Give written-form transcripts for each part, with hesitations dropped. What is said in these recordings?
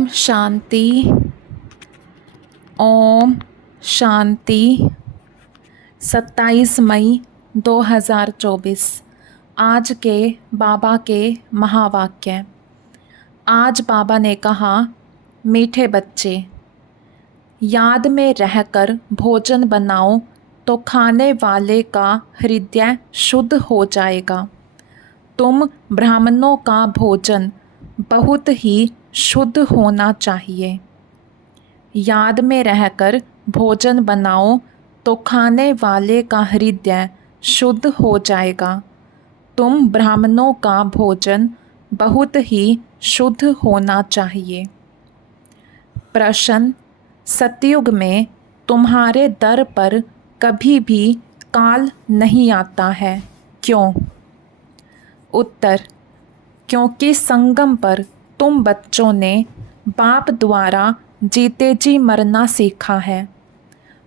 ओम शांति। ओम शांति। 27 मई 2024 आज के बाबा के महावाक्य। आज बाबा ने कहा, मीठे बच्चे, याद में रहकर भोजन बनाओ तो खाने वाले का हृदय शुद्ध हो जाएगा। तुम ब्राह्मणों का भोजन बहुत ही शुद्ध होना चाहिए। याद में रहकर भोजन बनाओ तो खाने वाले का हृदय शुद्ध हो जाएगा। तुम ब्राह्मणों का भोजन बहुत ही शुद्ध होना चाहिए। प्रश्न, सतयुग में तुम्हारे दर पर कभी भी काल नहीं आता है, क्यों? उत्तर, क्योंकि संगम पर तुम बच्चों ने बाप द्वारा जीते जी मरना सीखा है।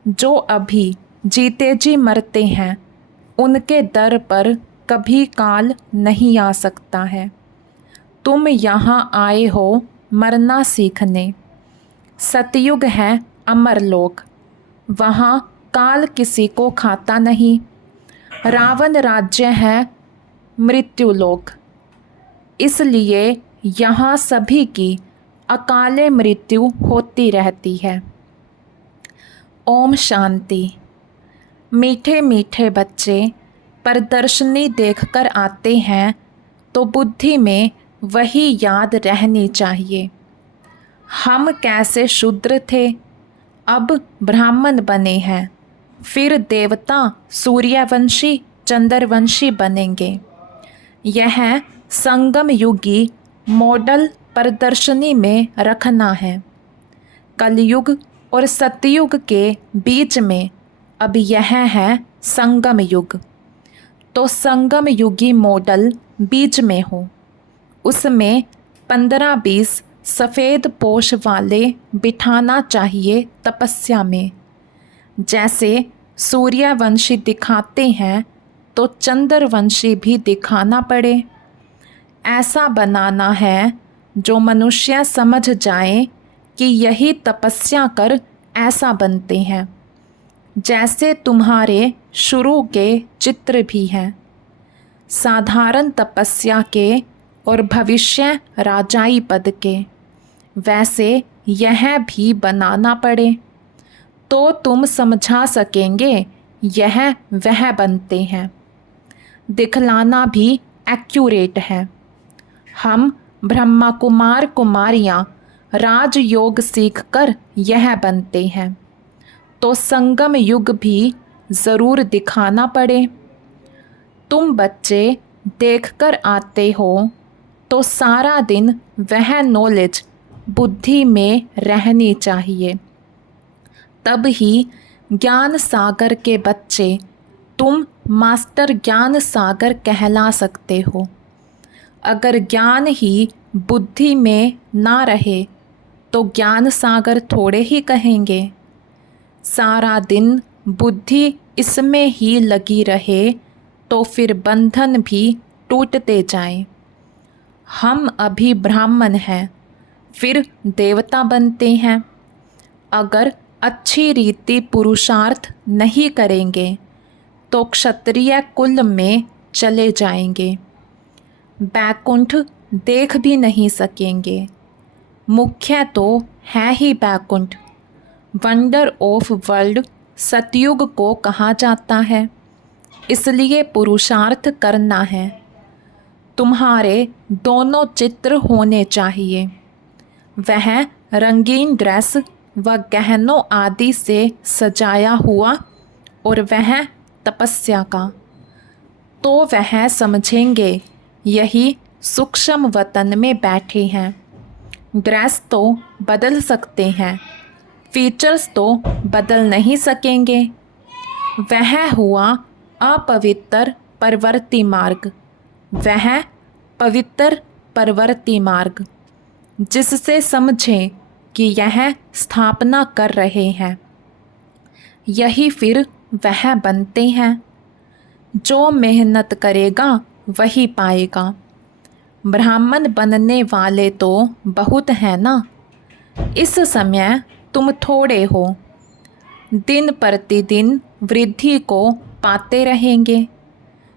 जो अभी जीते जी मरते हैं उनके दर पर कभी काल नहीं आ सकता है। तुम यहाँ आए हो मरना सीखने। सतयुग है अमरलोक, वहाँ काल किसी को खाता नहीं। रावण राज्य है मृत्युलोक, इसलिए यहाँ सभी की अकाले मृत्यु होती रहती है। ओम शांति। मीठे मीठे बच्चे प्रदर्शनी देखकर आते हैं तो बुद्धि में वही याद रहनी चाहिए। हम कैसे शूद्र थे, अब ब्राह्मण बने हैं, फिर देवता सूर्यवंशी चंद्रवंशी बनेंगे। यह संगम युगी मॉडल प्रदर्शनी में रखना है। कलयुग और सतयुग के बीच में अब यह है संगम युग, तो संगम युगी मॉडल बीच में हो। उसमें 15-20 सफ़ेद पोश वाले बिठाना चाहिए तपस्या में। जैसे सूर्यवंशी दिखाते हैं तो चंद्रवंशी भी दिखाना पड़े। ऐसा बनाना है जो मनुष्य समझ जाए कि यही तपस्या कर ऐसा बनते हैं। जैसे तुम्हारे शुरू के चित्र भी हैं, साधारण तपस्या के और भविष्य राजाई पद के, वैसे यह भी बनाना पड़े तो तुम समझा सकेंगे यह वह बनते हैं। दिखलाना भी एक्यूरेट है। हम ब्रह्मा कुमार कुमारियाँ राजयोग सीखकर यह बनते हैं, तो संगम युग भी ज़रूर दिखाना पड़े। तुम बच्चे देखकर आते हो तो सारा दिन वह नॉलेज बुद्धि में रहनी चाहिए, तब ही ज्ञान सागर के बच्चे तुम मास्टर ज्ञान सागर कहला सकते हो। अगर ज्ञान ही बुद्धि में ना रहे तो ज्ञान सागर थोड़े ही कहेंगे। सारा दिन बुद्धि इसमें ही लगी रहे तो फिर बंधन भी टूटते जाएं। हम अभी ब्राह्मण हैं, फिर देवता बनते हैं। अगर अच्छी रीति पुरुषार्थ नहीं करेंगे तो क्षत्रिय कुल में चले जाएंगे। बैकुंठ देख भी नहीं सकेंगे। मुख्य तो है ही बैकुंठ। वंडर ऑफ वर्ल्ड सतयुग को कहा जाता है, इसलिए पुरुषार्थ करना है। तुम्हारे दोनों चित्र होने चाहिए, वह रंगीन ड्रेस व गहनों आदि से सजाया हुआ और वह तपस्या का, तो वह समझेंगे यही सूक्ष्म वतन में बैठे हैं। ड्रेस तो बदल सकते हैं, फीचर्स तो बदल नहीं सकेंगे। वह हुआ अपवित्र परवर्ती मार्ग, वह पवित्र परवर्ती मार्ग, जिससे समझें कि यह स्थापना कर रहे हैं। यही फिर वह बनते हैं। जो मेहनत करेगा वही पाएगा। ब्राह्मण बनने वाले तो बहुत हैं ना, इस समय तुम थोड़े हो, दिन प्रतिदिन वृद्धि को पाते रहेंगे।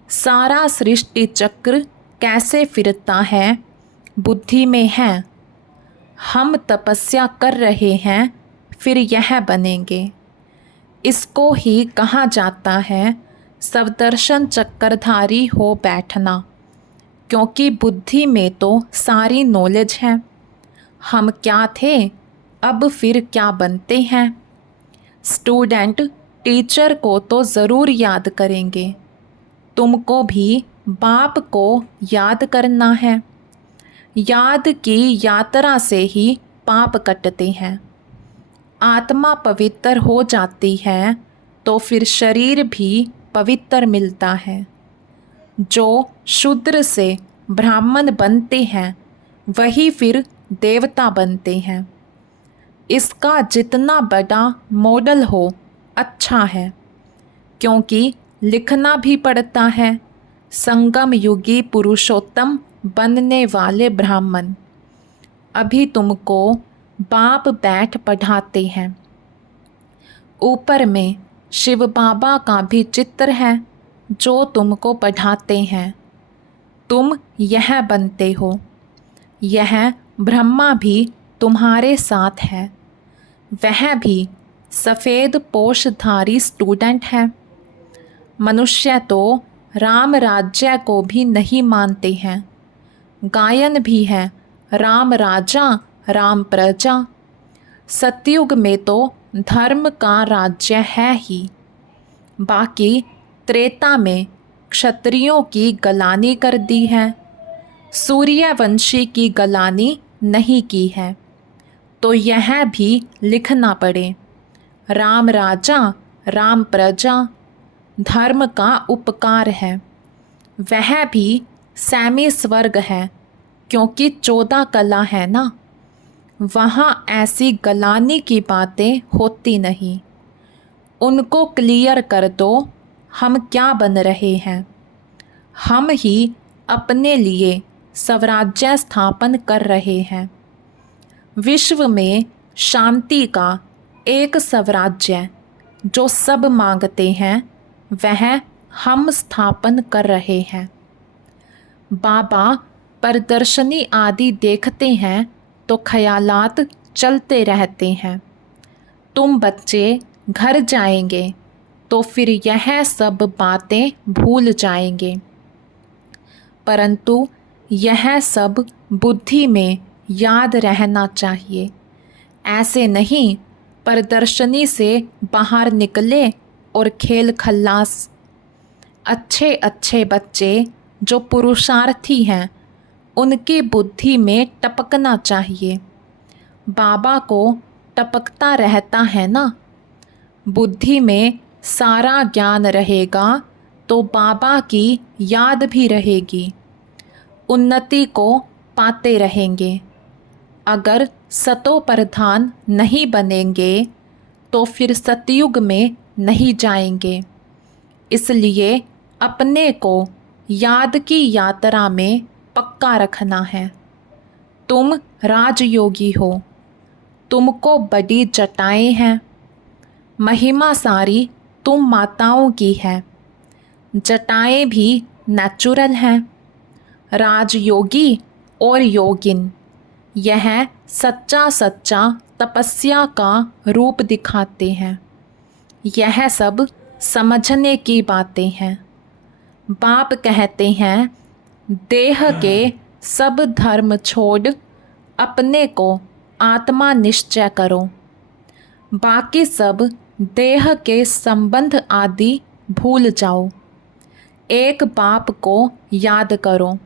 सारा सृष्टि चक्र कैसे फिरता है, बुद्धि में है। हम तपस्या कर रहे हैं, फिर यह बनेंगे। इसको ही कहा जाता है सवदर्शन चक्रधारी हो बैठना, क्योंकि बुद्धि में तो सारी नॉलेज है। हम क्या थे, अब फिर क्या बनते हैं। स्टूडेंट टीचर को तो ज़रूर याद करेंगे, तुमको भी बाप को याद करना है। याद की यात्रा से ही पाप कटते हैं। आत्मा पवित्र हो जाती है तो फिर शरीर भी पवित्र मिलता है। जो शूद्र से ब्राह्मण बनते हैं वही फिर देवता बनते हैं। इसका जितना बड़ा मॉडल हो अच्छा है, क्योंकि लिखना भी पड़ता है संगम युगी पुरुषोत्तम बनने वाले ब्राह्मण। अभी तुमको बाप बैठ पढ़ाते हैं। ऊपर में शिव बाबा का भी चित्र है जो तुमको पढ़ाते हैं। तुम यह बनते हो। यह ब्रह्मा भी तुम्हारे साथ है। वह भी सफ़ेद पोषधारी स्टूडेंट है। मनुष्य तो राम राज्य को भी नहीं मानते हैं। गायन भी है राम राजा राम प्रजा। सतयुग में तो धर्म का राज्य है ही। बाकी त्रेता में क्षत्रियों की गलानी कर दी है, सूर्यवंशी की गलानी नहीं की है। तो यह भी लिखना पड़े राम राजा राम प्रजा। धर्म का उपकार है। वह भी सैमी स्वर्ग है, क्योंकि 14 कला है ना। वहाँ ऐसी गलानी की बातें होती नहीं। उनको क्लियर कर दो हम क्या बन रहे हैं। हम ही अपने लिए स्वराज्य स्थापन कर रहे हैं। विश्व में शांति का एक स्वराज्य जो सब मांगते हैं वह हम स्थापन कर रहे हैं। बाबा प्रदर्शनी आदि देखते हैं तो ख्यालात चलते रहते हैं। तुम बच्चे घर जाएंगे तो फिर यह सब बातें भूल जाएंगे, परंतु यह सब बुद्धि में याद रहना चाहिए। ऐसे नहीं प्रदर्शनी से बाहर निकले और खेल खल्लास। अच्छे अच्छे बच्चे जो पुरुषार्थी हैं उनकी बुद्धि में टपकना चाहिए। बाबा को टपकता रहता है ना। बुद्धि में सारा ज्ञान रहेगा तो बाबा की याद भी रहेगी। उन्नति को पाते रहेंगे। अगर सतो प्रधान नहीं बनेंगे तो फिर सतयुग में नहीं जाएंगे। इसलिए अपने को याद की यात्रा में पक्का रखना है। तुम राजयोगी हो, तुमको बड़ी जटाएं हैं। महिमा सारी तुम माताओं की है। जटाएं भी नेचुरल हैं। राजयोगी और योगिन यह सच्चा सच्चा तपस्या का रूप दिखाते हैं। यह सब समझने की बातें हैं। बाप कहते हैं देह के सब धर्म छोड़ अपने को आत्मा निश्चय करो। बाकी सब देह के संबंध आदि भूल जाओ। एक बाप को याद करो।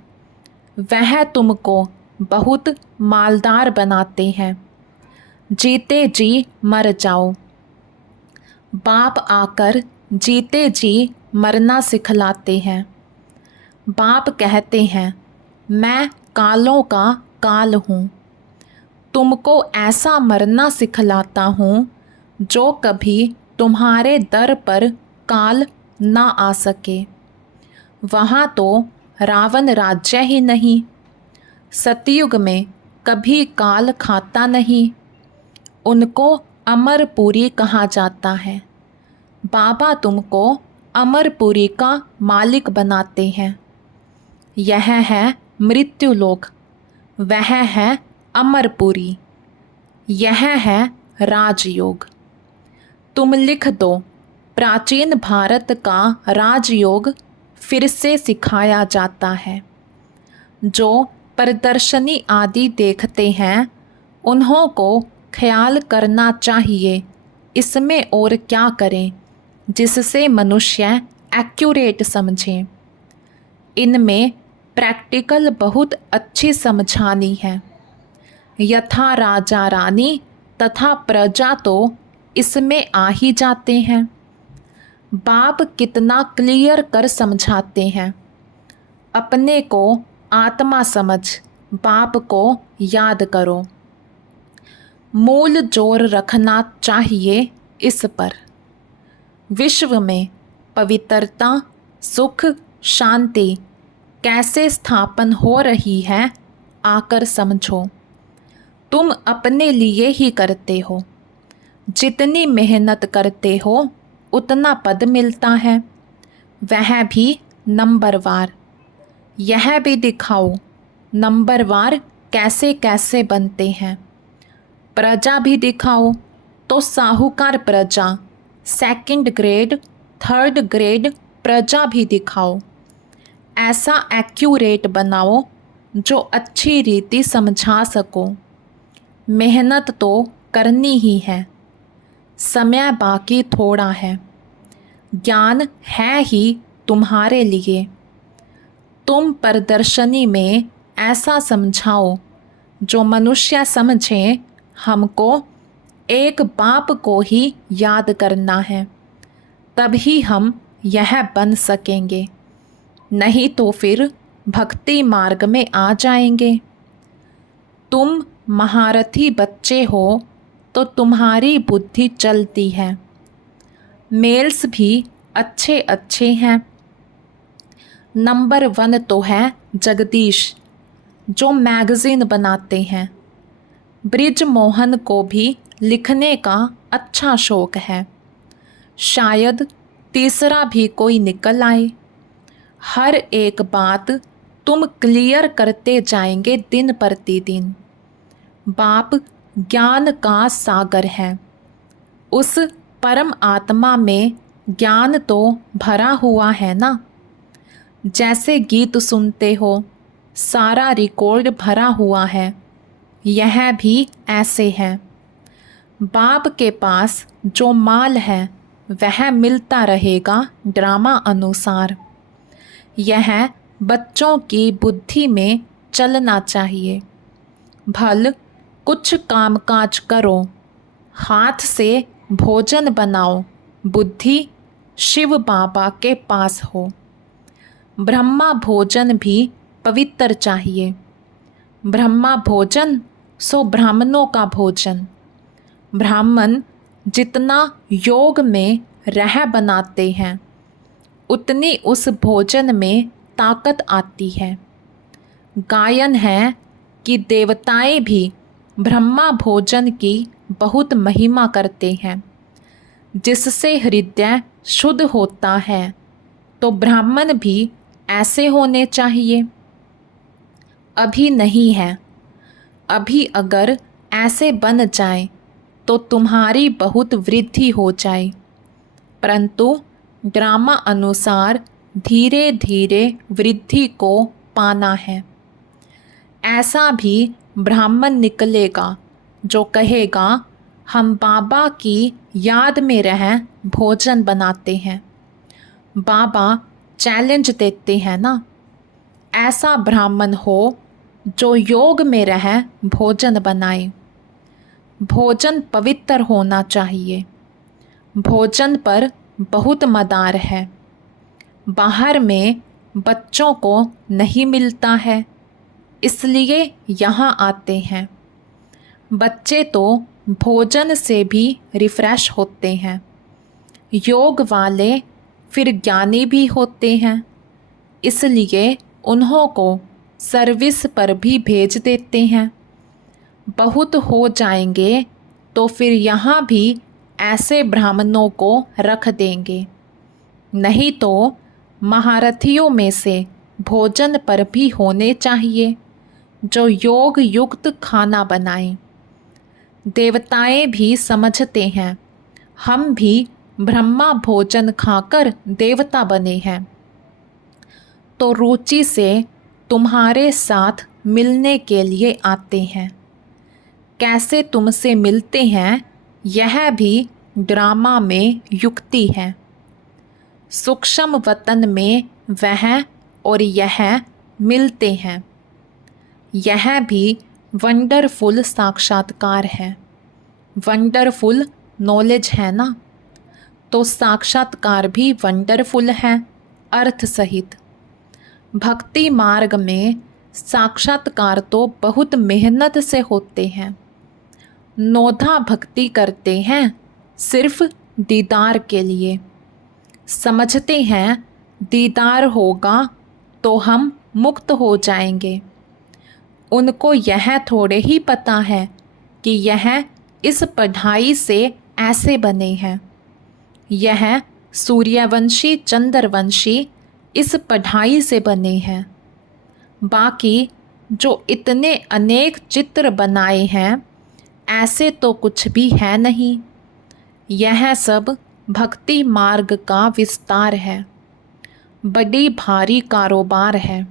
वह तुमको बहुत मालदार बनाते हैं। जीते जी मर जाओ। बाप आकर जीते जी मरना सिखलाते हैं। बाप कहते हैं मैं कालों का काल हूँ। तुमको ऐसा मरना सिखलाता हूँ जो कभी तुम्हारे दर पर काल ना आ सके। वहाँ तो रावण राज्य ही नहीं। सतयुग में कभी काल खाता नहीं। उनको अमरपुरी कहा जाता है। बाबा तुमको अमरपुरी का मालिक बनाते हैं। यह है मृत्युलोक, वह है अमरपुरी, यह है राजयोग। तुम लिख दो, प्राचीन भारत का राजयोग फिर से सिखाया जाता है। जो प्रदर्शनी आदि देखते हैं उन्हों को ख्याल करना चाहिए इसमें और क्या करें जिससे मनुष्य एक्यूरेट समझें। इनमें प्रैक्टिकल बहुत अच्छी समझानी है। यथा राजा रानी तथा प्रजा तो इसमें आ ही जाते हैं। बाप कितना क्लियर कर समझाते हैं। अपने को आत्मा समझ बाप को याद करो। मूल जोर रखना चाहिए इस पर। विश्व में पवित्रता, सुख, शांति कैसे स्थापन हो रही है आकर समझो। तुम अपने लिए ही करते हो। जितनी मेहनत करते हो उतना पद मिलता है, वह भी नंबरवार। यह भी दिखाओ नंबरवार कैसे कैसे बनते हैं। प्रजा भी दिखाओ तो साहूकार प्रजा, सेकंड ग्रेड, थर्ड ग्रेड प्रजा भी दिखाओ। ऐसा एक्यूरेट बनाओ जो अच्छी रीति समझा सको। मेहनत तो करनी ही है, समय बाकी थोड़ा है। ज्ञान है ही तुम्हारे लिए। तुम प्रदर्शनी में ऐसा समझाओ जो मनुष्य समझे हमको एक बाप को ही याद करना है, तभी हम यह बन सकेंगे। नहीं तो फिर भक्ति मार्ग में आ जाएंगे। तुम महारथी बच्चे हो तो तुम्हारी बुद्धि चलती है। मेल्स भी अच्छे अच्छे हैं। नंबर 1 तो है जगदीश, जो मैगज़ीन बनाते हैं। ब्रिज मोहन को भी लिखने का अच्छा शौक है। शायद तीसरा भी कोई निकल आए। हर एक बात तुम क्लियर करते जाएंगे दिन प्रतिदिन। बाप ज्ञान का सागर है। उस परम आत्मा में ज्ञान तो भरा हुआ है ना। जैसे गीत सुनते हो, सारा रिकॉर्ड भरा हुआ है, यह भी ऐसे है। बाप के पास जो माल है वह मिलता रहेगा ड्रामा अनुसार। यह बच्चों की बुद्धि में चलना चाहिए। भल कुछ कामकाज करो, हाथ से भोजन बनाओ, बुद्धि शिव बाबा के पास हो। ब्रह्मा भोजन भी पवित्र चाहिए। ब्रह्मा भोजन सो ब्राह्मणों का भोजन। ब्राह्मण जितना योग में रह बनाते हैं उतनी उस भोजन में ताकत आती है। गायन है कि देवताएं भी ब्रह्मा भोजन की बहुत महिमा करते हैं, जिससे हृदय शुद्ध होता है। तो ब्राह्मण भी ऐसे होने चाहिए। अभी नहीं है। अभी अगर ऐसे बन जाए तो तुम्हारी बहुत वृद्धि हो जाए, परंतु ड्रामा अनुसार धीरे धीरे वृद्धि को पाना है। ऐसा भी ब्राह्मण निकलेगा जो कहेगा हम बाबा की याद में रह भोजन बनाते हैं। बाबा चैलेंज देते हैं ना। ऐसा ब्राह्मण हो जो योग में रह भोजन बनाए। भोजन पवित्र होना चाहिए। भोजन पर बहुत मदार है। बाहर में बच्चों को नहीं मिलता है, इसलिए यहाँ आते हैं। बच्चे तो भोजन से भी रिफ़्रेश होते हैं। योग वाले फिर ज्ञानी भी होते हैं, इसलिए उन्हों को सर्विस पर भी भेज देते हैं। बहुत हो जाएंगे तो फिर यहाँ भी ऐसे ब्राह्मणों को रख देंगे। नहीं तो महारथियों में से भोजन पर भी होने चाहिए जो योग युक्त खाना बनाएं। देवताएं भी समझते हैं हम भी ब्रह्मा भोजन खाकर देवता बने हैं, तो रुचि से तुम्हारे साथ मिलने के लिए आते हैं। कैसे तुमसे मिलते हैं यह भी ड्रामा में युक्ति है। सूक्ष्म वतन में वह और यह मिलते हैं। यह भी वंडरफुल साक्षात्कार है। वंडरफुल नॉलेज है ना, तो साक्षात्कार भी वंडरफुल है अर्थ सहित। भक्ति मार्ग में साक्षात्कार तो बहुत मेहनत से होते हैं। नौधा भक्ति करते हैं सिर्फ दीदार के लिए। समझते हैं दीदार होगा तो हम मुक्त हो जाएंगे। उनको यह थोड़े ही पता है कि यह इस पढ़ाई से ऐसे बने हैं। यह सूर्यवंशी चंद्रवंशी इस पढ़ाई से बने हैं। बाकी जो इतने अनेक चित्र बनाए हैं ऐसे तो कुछ भी है नहीं। यह सब भक्ति मार्ग का विस्तार है, बड़ी भारी कारोबार है।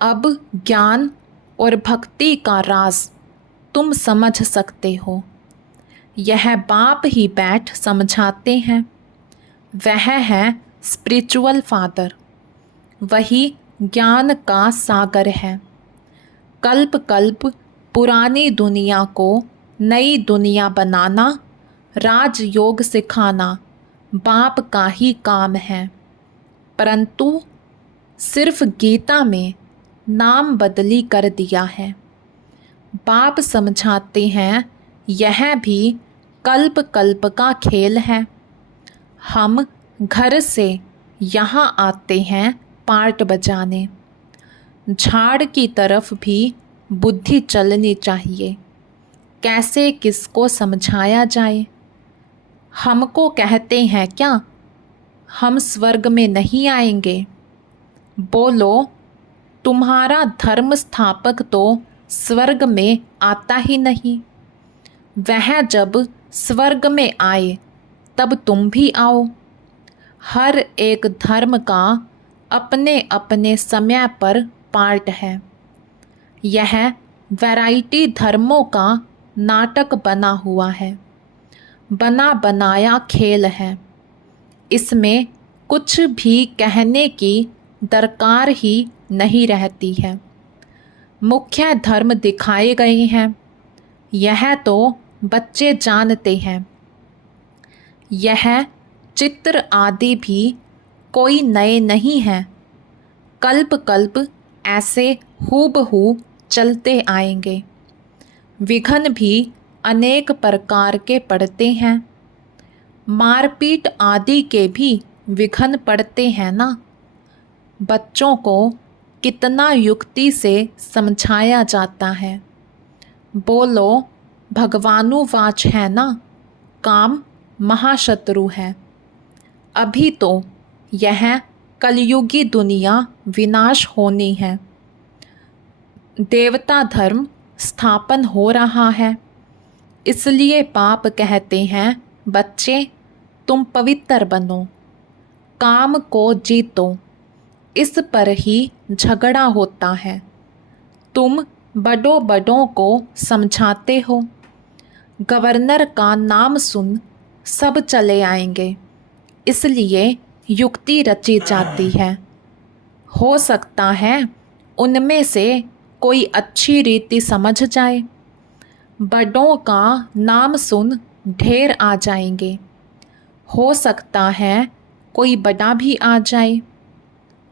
अब ज्ञान और भक्ति का राज तुम समझ सकते हो। यह बाप ही बैठ समझाते हैं। वह है स्पिरिचुअल फादर। वही ज्ञान का सागर है। कल्प कल्प पुरानी दुनिया को नई दुनिया बनाना, राजयोग सिखाना बाप का ही काम है। परंतु सिर्फ गीता में नाम बदली कर दिया है। बाप समझाते हैं यह भी कल्प कल्प का खेल है। हम घर से यहाँ आते हैं पार्ट बजाने। झाड़ की तरफ भी बुद्धि चलनी चाहिए। कैसे किसको समझाया जाए। हमको कहते हैं क्या हम स्वर्ग में नहीं आएंगे? बोलो, तुम्हारा धर्म स्थापक तो स्वर्ग में आता ही नहीं। वह जब स्वर्ग में आए तब तुम भी आओ। हर एक धर्म का अपने अपने समय पर पार्ट है। यह वैरायटी धर्मों का नाटक बना हुआ है, बना बनाया खेल है। इसमें कुछ भी कहने की दरकार ही नहीं रहती है। मुख्य धर्म दिखाए गए हैं, यह तो बच्चे जानते हैं। यह चित्र आदि भी कोई नए नहीं हैं। कल्प कल्प ऐसे हूबहू चलते आएंगे। विघ्न भी अनेक प्रकार के पड़ते हैं। मारपीट आदि के भी विघ्न पड़ते हैं ना। बच्चों को कितना युक्ति से समझाया जाता है। बोलो, भगवानुवाच है ना, काम महाशत्रु है। अभी तो यह कलयुगी दुनिया विनाश होनी है। देवता धर्म स्थापन हो रहा है। इसलिए पाप कहते हैं बच्चे तुम पवित्र बनो, काम को जीतो। इस पर ही झगड़ा होता है। तुम बड़ों बड़ों को समझाते हो। गवर्नर का नाम सुन सब चले आएंगे, इसलिए युक्ति रची जाती है। हो सकता है उनमें से कोई अच्छी रीति समझ जाए। बड़ों का नाम सुन ढेर आ जाएंगे। हो सकता है कोई बड़ा भी आ जाए।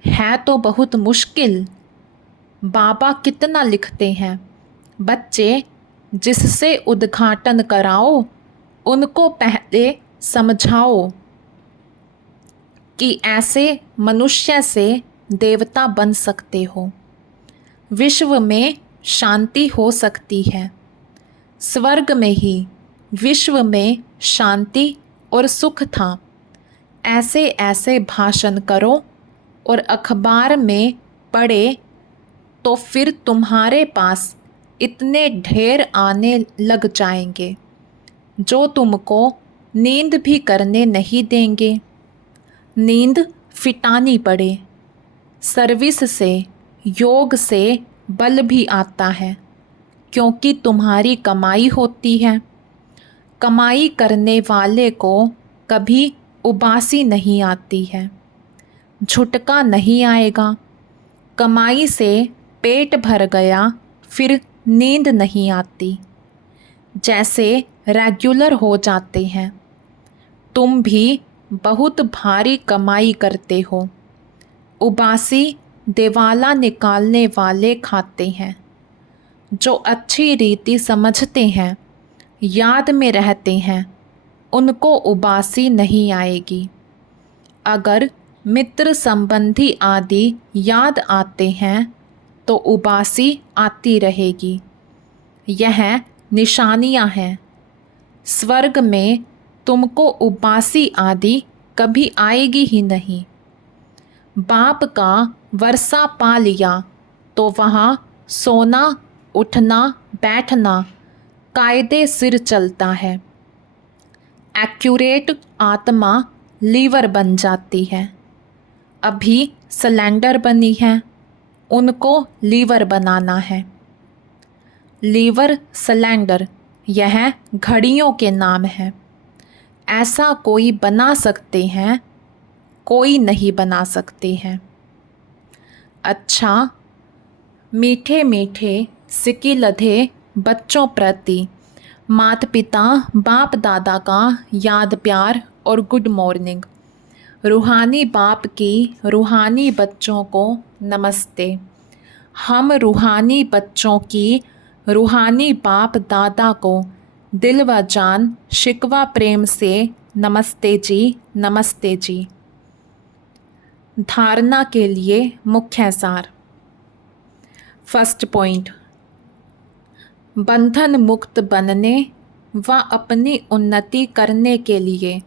है तो बहुत मुश्किल। बाबा कितना लिखते हैं, बच्चे जिससे उद्घाटन कराओ उनको पहले समझाओ कि ऐसे मनुष्य से देवता बन सकते हो। विश्व में शांति हो सकती है। स्वर्ग में ही विश्व में शांति और सुख था। ऐसे ऐसे भाषण करो और अखबार में पढ़े तो फिर तुम्हारे पास इतने ढेर आने लग जाएंगे जो तुमको नींद भी करने नहीं देंगे। नींद फिटानी पड़े। सर्विस से, योग से बल भी आता है, क्योंकि तुम्हारी कमाई होती है। कमाई करने वाले को कभी उबासी नहीं आती है, झुटका नहीं आएगा। कमाई से पेट भर गया फिर नींद नहीं आती, जैसे रेगुलर हो जाते हैं। तुम भी बहुत भारी कमाई करते हो। उबासी दिवाला निकालने वाले खाते हैं। जो अच्छी रीति समझते हैं, याद में रहते हैं, उनको उबासी नहीं आएगी। अगर मित्र संबंधी आदि याद आते हैं तो उबासी आती रहेगी। यह निशानियां हैं। स्वर्ग में तुमको उबासी आदि कभी आएगी ही नहीं। बाप का वर्षा पा लिया तो वहाँ सोना, उठना, बैठना कायदे सिर चलता है। एक्यूरेट आत्मा लीवर बन जाती है। अभी सिलेंडर बनी है, उनको लीवर बनाना है। लीवर, सिलेंडर यह घड़ियों के नाम है। ऐसा कोई बना सकते हैं, कोई नहीं बना सकते हैं। अच्छा, मीठे मीठे सिक्के लधे बच्चों प्रति माता पिता बाप दादा का याद प्यार और गुड मॉर्निंग। रूहानी बाप की रूहानी बच्चों को नमस्ते। हम रूहानी बच्चों की रूहानी बाप दादा को दिल व जान शिकवा प्रेम से नमस्ते जी, नमस्ते जी। धारणा के लिए मुख्य सार। फर्स्ट पॉइंट, बंधन मुक्त बनने व अपनी उन्नति करने के लिए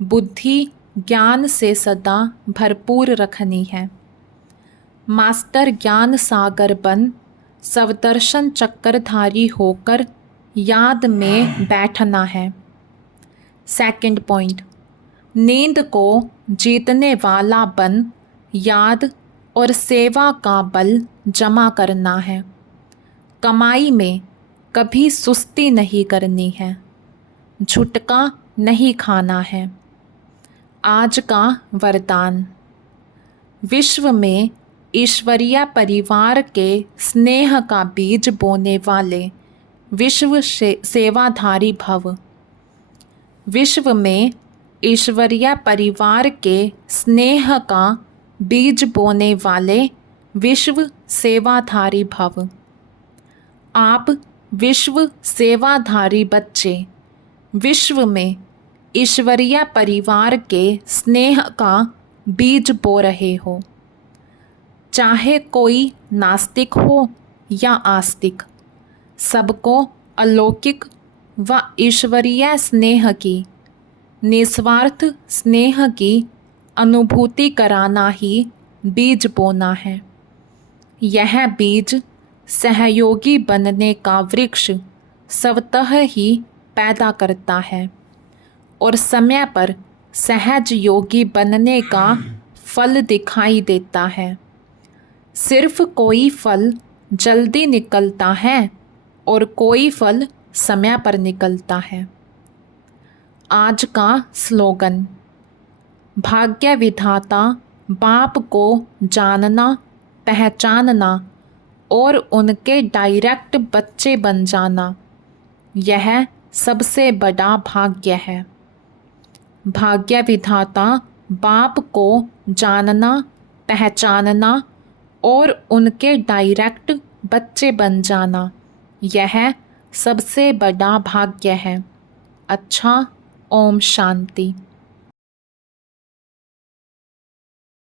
बुद्धि ज्ञान से सदा भरपूर रखनी है। मास्टर ज्ञान सागर बन सवदर्शन चक्रधारी होकर याद में बैठना है। सेकंड पॉइंट, नींद को जीतने वाला बन याद और सेवा का बल जमा करना है। कमाई में कभी सुस्ती नहीं करनी है, झुटका नहीं खाना है। आज का वरदान। विश्व में ईश्वरीय परिवार के स्नेह का बीज बोने वाले विश्व सेवाधारी भव। विश्व में ईश्वरीय परिवार के स्नेह का बीज बोने वाले विश्व सेवाधारी भव। आप विश्व सेवाधारी बच्चे विश्व में ईश्वरीय परिवार के स्नेह का बीज बो रहे हो। चाहे कोई नास्तिक हो या आस्तिक, सबको अलौकिक व ईश्वरीय स्नेह की, निस्वार्थ स्नेह की अनुभूति कराना ही बीज बोना है। यह बीज सहयोगी बनने का वृक्ष स्वतः ही पैदा करता है और समय पर सहज योगी बनने का फल दिखाई देता है। सिर्फ कोई फल जल्दी निकलता है और कोई फल समय पर निकलता है। आज का स्लोगन। भाग्य विधाता बाप को जानना, पहचानना और उनके डायरेक्ट बच्चे बन जाना, यह सबसे बड़ा भाग्य है। भाग्य विधाता बाप को जानना, पहचानना और उनके डायरेक्ट बच्चे बन जाना, यह सबसे बड़ा भाग्य है। अच्छा, ओम शांति।